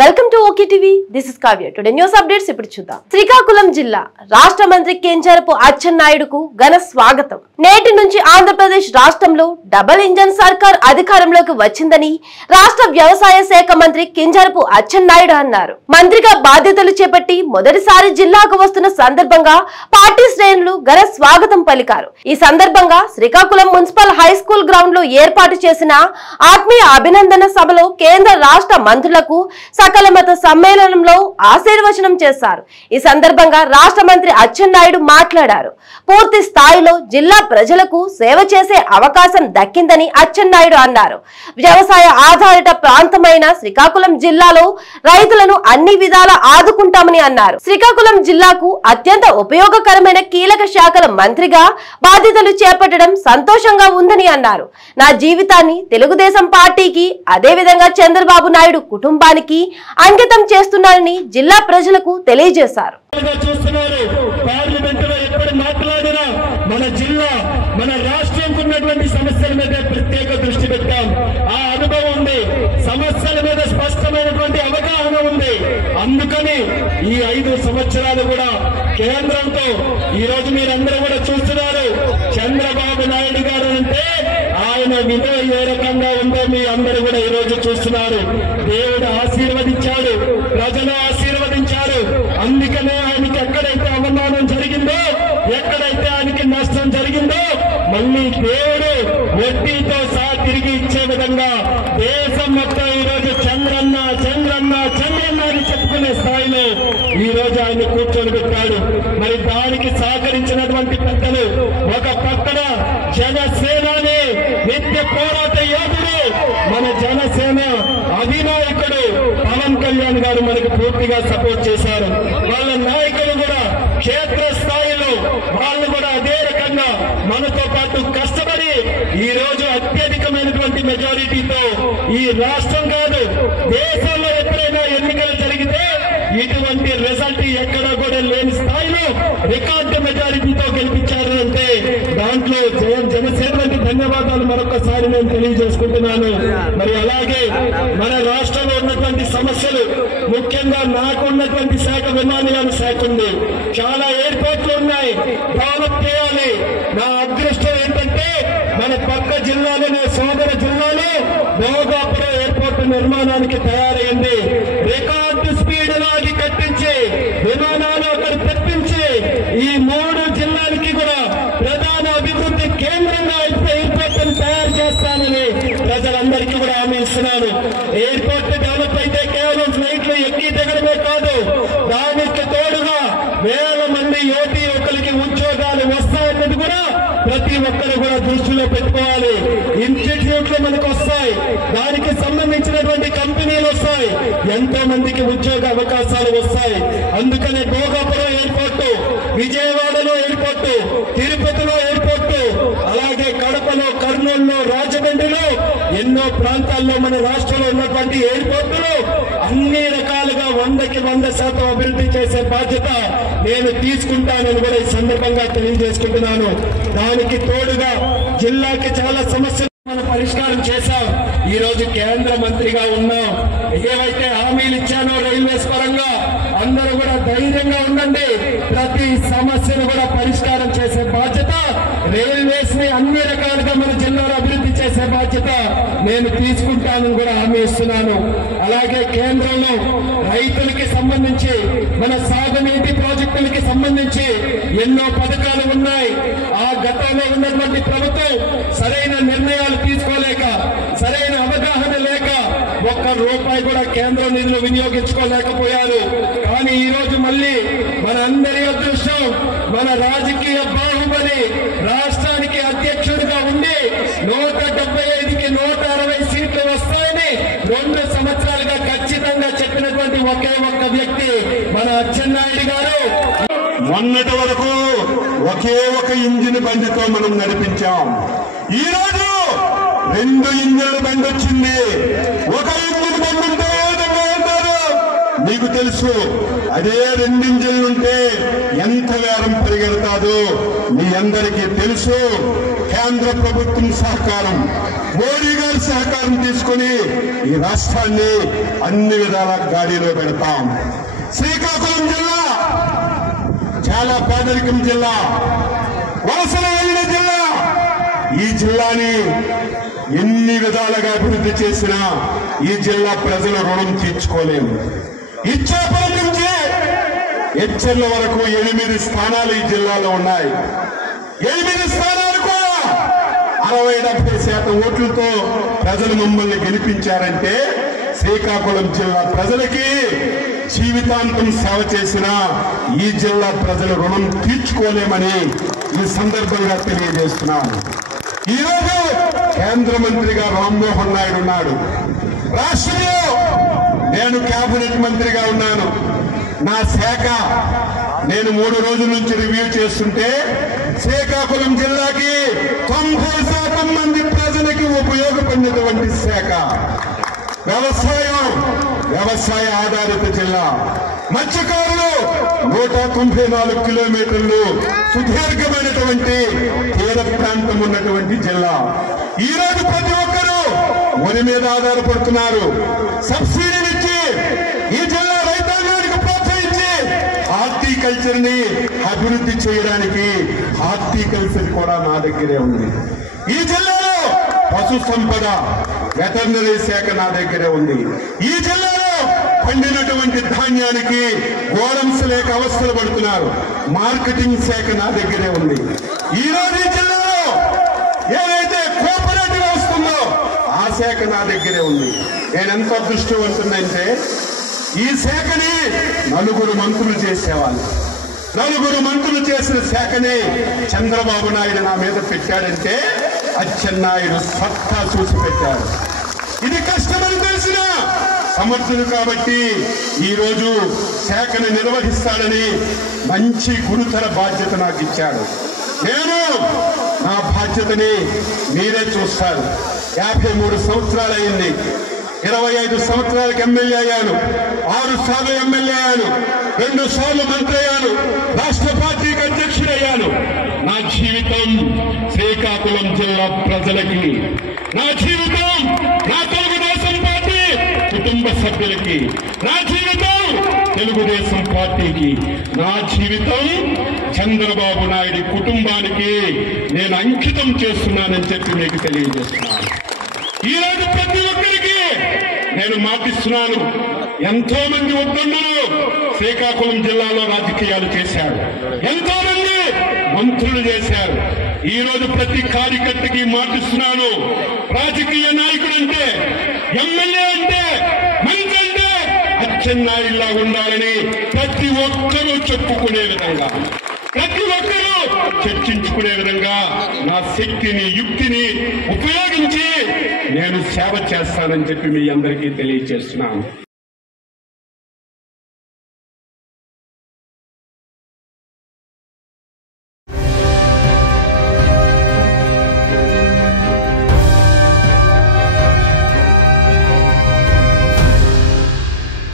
Welcome to okay TV. This is Kavya. Today news updates ఇప్పుడు చూద్దాం. శ్రీకాకుళం జిల్లా రాష్ట్ర మంత్రి కింజరాపు అచ్చెన్నాయుడుకు ఘన స్వాగతం. నేటి నుంచి ఆంధ్రప్రదేశ్ రాష్ట్రంలో డబుల్ ఇంజన్ సర్కార్ అధికారంలోకి వచ్చిందని రాష్ట్ర వ్యవసాయ శాఖ మంత్రి కింజరాపు అచ్చెన్నాయుడు అన్నారు. మంత్రిగా బాధ్యతలు చేపట్టి మొదటిసారి జిల్లాకు వస్తున్న సందర్భంగా పార్టీ శ్రేణులు ఘన స్వాగతం పలికారు. ఈ సందర్భంగా Srikakulam municipal high school ground లో ఏర్పాటు చేసిన ఆత్మీయ అభినందన సభలో కేంద్ర రాష్ట్ర మంత్రులకు సకల మత సమ్మేళనంలో ఆశీర్వచనం చేశారు. ఈ సందర్భంగా రాష్ట్ర మంత్రి అచ్చెన్నాయుడు మాట్లాడారు. పూర్తి స్థాయిలో జిల్లా ప్రజలకు సేవ చేసే అవకాశం దక్కిందని అచ్చెన్నాయుడు అన్నారు. వ్యవసాయ ఆధారిత ప్రాంతమైన శ్రీకాకుళం జిల్లాలో రైతులను అన్ని విధాలా ఆదుకుంటామని అన్నారు. శ్రీకాకుళం జిల్లాకు అత్యంత ఉపయోగకరమైన కీలక శాఖల మంత్రిగా బాధ్యతలు చేపట్టడం సంతోషంగా ఉందని అన్నారు. నా జీవితాన్ని తెలుగుదేశం పార్టీకి అదేవిధంగా చంద్రబాబు నాయుడు కుటుంబానికి అంకితం చేస్తున్నారని జిల్లా ప్రజలకు తెలియజేశారు. మన జిల్లా మన రాష్ట్రంకు ఉన్నటువంటి సమస్యల మీద ప్రత్యేక దృష్టి పెట్టాం. ఆ అనుభవం ఉంది, సమస్యల మీద స్పష్టమైనటువంటి అవగాహన ఉంది. అందుకని ఈ 5 సంవత్సరాలు కూడా కేంద్రంతో ఈ రోజు మీరందరూ కూడా చూస్తున్నారు. చంద్రబాబు నాయుడు గారు అంటే ఆయన విలువ ఏ రకంగా ఉందో మీ అందరూ కూడా ఈ రోజు చూస్తున్నారు. దేవుడు ఆశీర్వదించాడు, ప్రజలు ఆశీర్వదించారు. అందుకనే ఆయనకి ఎక్కడైతే అవమానం జరిగిందో, ఎక్కడైతే ఆయనకి నష్టం జరిగిందో మళ్ళీ దేవుడు వడ్డీతో సహా తిరిగి ఇచ్చే విధంగా దేశం మొత్తం ఈ రోజు చంద్రన్న చంద్రన్న చంద్రన్న అని చెప్పుకునే స్థాయిలో ఈ రోజు ఆయన కూర్చొని పెట్టాడు. మరి దానికి సహకరించినటువంటి పెద్దలు, ఒక పక్కన జనసేనని నిత్య పోరాట యోధుడు, మన జనసేన అధినాయకుడు పవన్ కళ్యాణ్ గారు మనకు పూర్తిగా సపోర్ట్ చేశారు. వాళ్ళ నాయకులు కూడా క్షేత్ర స్థాయిలో వాళ్ళు కూడా అదే రకంగా మనతో పాటు కష్టపడి ఈ రోజు అత్యధికమైనటువంటి మెజారిటీతో ఈ రాష్ట్రం కాదు దేశంలో ఎప్పుడైనా ఎన్నికలు జరిగితే ఇటువంటి రిజల్ట్ ఎక్కడా కూడా లేని స్థాయిలో రికార్డు మెజారిటీతో గెలిపించారు అంటే దాంట్లో జనసేనకి ధన్యవాదాలు మరొకసారి నేను తెలియజేసుకుంటున్నాను. మరి అలాగే మన రాష్ట్రంలో ఉన్నటువంటి సమస్యలు, ముఖ్యంగా నాకు ఉన్నటువంటి శాఖ విమానయాన శాఖ ఉంది. చాలా ఎయిర్పోర్ట్లు ఉన్నాయి, డెవలప్ చేయాలి. నా అదృష్టం ఏంటంటే మన పక్క జిల్లాలోనే సోదర జిల్లాలో భోగాపురం ఎయిర్పోర్ట్ నిర్మాణానికి తయారైంది. రికార్డు స్పీడ్ లో అది కట్టించి విమానాలు అక్కడ తెప్పించి ఈ 3 జిల్లాలకి కూడా ప్రధాన అభివృద్ధి కేంద్రంగా ఎయిర్పోర్ట్ తయారు చేస్తానని ప్రజలందరికీ కూడా హామీ ఇస్తున్నాను. ఎయిర్పోర్ట్ డెవలప్ అయితే కేవలం ఫ్లైట్లు ఎక్కి దిగడమే కాదు, దానికి తోడుగా వేల మంది యువకులకి ఉద్యోగాలు వస్తాయన్నది కూడా ప్రతి ఒక్కరు కూడా దృష్టిలో పెట్టుకోవాలి. ఇన్స్టిట్యూట్లు మనకు వస్తాయి, దానికి సంబంధించినటువంటి కంపెనీలు వస్తాయి, ఎంతో మందికి ఉద్యోగ అవకాశాలు వస్తాయి. అందుకనే భోగాపురం ఎయిర్పోర్టు, విజయవాడలో ఎయిర్పోర్టు, తిరుపతిలో ఎయిర్పోర్టు, అలాగే కడపలో, కర్నూలులో, రాజమండ్రిలో ఎన్నో ప్రాంతాల్లో మన రాష్ట్రంలో ఉన్నటువంటి ఎయిర్పోర్టులు అన్ని రకాలుగా 100కి 100% అభివృద్ధి చేసే బాధ్యత నేను తీసుకుంటానని కూడా ఈ సందర్భంగా తెలియజేసుకుంటున్నాను. దానికి తోడుగా జిల్లాకి చాలా సమస్యలు మనం పరిష్కారం చేశాం. ఈ రోజు కేంద్ర మంత్రిగా ఉన్నాం. ఏవైతే హామీలు ఇచ్చానో రైల్వేస్ పరంగా అందరూ కూడా ధైర్యంగా ఉండండి. ప్రతి సమస్యను కూడా పరిష్కారం చేసే బాధ్యత, రైల్వేస్ ని అన్ని రకాలుగా మన జిల్లాలో అభివృద్ధి చేసే బాధ్యత నేను తీసుకుంటానని కూడా హామీ ఇస్తున్నాను. అలాగే కేంద్రంలో రైతులకి సంబంధించి, మన సాగునీటి ప్రాజెక్టులకి సంబంధించి ఎన్నో పథకాలు ఉన్నాయి. ఆ గతంలో ఉన్నటువంటి ప్రభుత్వం సరైన నిర్ణయాలు తీసుకోలేక, సరైన అవగాహన లేక ₹1 కూడా కేంద్ర నిధులు వినియోగించుకోలేకపోయారు. కానీ ఈ రోజు మళ్ళీ మన అందరి అదృష్టం, మన రాజకీయ బాహుబలి రాష్ట్రానికి అధ్యక్షుడిగా ఉండి 175కి 160 సీట్లు వస్తాయని 2 సంవత్సరాలుగా ఖచ్చితంగా చెప్పినటువంటి ఒకే ఒక్క వ్యక్తి మన అచ్చెన్నాయుడు గారు. మొన్నటి వరకు ఒకే ఒక ఇంజిన్ బండితో మనం నడిపించాం. ఈ రోజు 2 ఇంజిన్ల బండి వచ్చింది. ఒక ఇంజిన్ బండి ఉంటే నీకు తెలుసు. అదే 2 ఇంజిన్లుంటే ఎంత వేగం పరిగెడతాదో మీ అందరికీ తెలుసు. కేంద్ర ప్రభుత్వం సహకారం, మోడీ గారి సహకారం తీసుకుని ఈ రాష్ట్రాన్ని అన్ని విధాల గాడిలో పెడతాం. శ్రీకాకుళం జిల్లా చాలా పేదరికం జిల్లా, వలసలు వెళ్ళిన జిల్లా. ఈ జిల్లాని ఎన్ని విధాలుగా అభివృద్ధి చేసినా ఈ జిల్లా ప్రజల రుణం తీర్చుకోలేము. ఇచ్చాపురం నుంచి హెచ్చర్ల వరకు 8 స్థానాలు ఈ జిల్లాలో ఉన్నాయి. 8 స్థానాలు కూడా 60-70% ఓట్లతో ప్రజలు మమ్మల్ని గెలిపించారంటే శ్రీకాకుళం జిల్లా ప్రజలకి జీవితాంతం సేవ చేసిన ఈ జిల్లా ప్రజల రుణం తీర్చుకోలేమని ఈ సందర్భంగా తెలియజేస్తున్నాను. ఈరోజు కేంద్ర మంత్రిగా రామ్మోహన్ నాయుడు ఉన్నాడు. రాష్ట్రంలో నేను కేబినెట్ మంత్రిగా ఉన్నాను. నా శాఖ నేను 3 రోజుల నుంచి రివ్యూ చేస్తుంటే శ్రీకాకుళం జిల్లాకి 90% మంది ప్రజలకి ఉపయోగపడినటువంటి శాఖ. వ్యవసాయ ఆధారిత జిల్లా. మత్స్యకారులు 194 కిలోమీటర్లు సుదీర్ఘమైనటువంటి తీర ప్రాంతం ఉన్నటువంటి జిల్లా. ఈ రోజు ప్రతి ఒక్కరూ వరి మీద ఆధారపడుతున్నారు. సబ్సిడీనిచ్చి ఈ జిల్లా రైతాంగానికి ప్రోత్సహించి హార్టికల్చర్ ని అభివృద్ధి చేయడానికి హార్టికల్చర్ కూడా మా దగ్గరే ఉంది. ఈ జిల్లాలో పశు సంపద, వెటర్నరీ శాఖ నా దగ్గరే ఉంది. ఈ జిల్లాలో పండినటువంటి ధాన్యానికి గోడమ్స్ లేక అవస్థలు పడుతున్నారు. మార్కెటింగ్ శాఖ నా దగ్గరే ఉంది. ఈ రోజు ఈ జిల్లాలో ఏదైతే కోఆపరేటివ్ వస్తుందో ఆ శాఖ నా దగ్గరే ఉంది. నేను ఎంత అదృష్టవంతుందంటే ఈ శాఖని 4 మంత్రులు చేసేవాళ్ళు. 4 మంత్రులు చేసిన శాఖని చంద్రబాబు నాయుడు నా మీద పెట్టాడంటే అచ్చెన్నాయుడు సత్తా చూసి పెట్టాడు. ఇది కష్టమని తెలిసిన సమర్థుడు కాబట్టి ఈ రోజు శాఖను నిర్వహిస్తాడని మంచి గురుతర బాధ్యత నాకు ఇచ్చాడు. నేను నా బాధ్యతని మీరే చూస్తారు. 53 సంవత్సరాలు అయింది. 25 సంవత్సరాలకు ఎమ్మెల్యే అయ్యాను. 6 సార్లు ఎమ్మెల్యే అయ్యాను. 2 సార్లు మంత్రి అయ్యాను. రాష్ట్ర పార్టీకి అధ్యక్షుడయ్యాను. నా జీవితం శ్రీకాకుళం జిల్లా ప్రజలకి, నా జీవితం నా తెలుగుదేశం పార్టీ కుటుంబ సభ్యులకి, నా జీవితం తెలుగుదేశం పార్టీకి, నా జీవితం చంద్రబాబు నాయుడు కుటుంబానికి నేను అంకితం చేస్తున్నానని చెప్పి మీకు తెలియజేస్తున్నాను. ఈ రోజు ప్రతి ఒక్కరికి నేను మాటిస్తున్నాను. ఎంతో మంది ఉద్దండులు శ్రీకాకుళం జిల్లాలో రాజకీయాలు చేశారు. ఎంతో మంది మంత్రులు చేశారు. ఈ రోజు ప్రతి కార్యకర్తకి మాటిస్తున్నాను. రాజకీయ నాయకుడు అంటే, ఎమ్మెల్యే అంటే, మంత్రి అంటే అచ్చెన్నాయుడులా ఉండాలని ప్రతి ఒక్కరూ చెప్పుకునే విధంగా, ప్రతి ఒక్కరూ చర్చించుకునే విధంగా నా శక్తిని, యుక్తిని ఉపయోగించి నేను సేవ చేస్తానని చెప్పి మీ అందరికీ తెలియజేస్తున్నాను.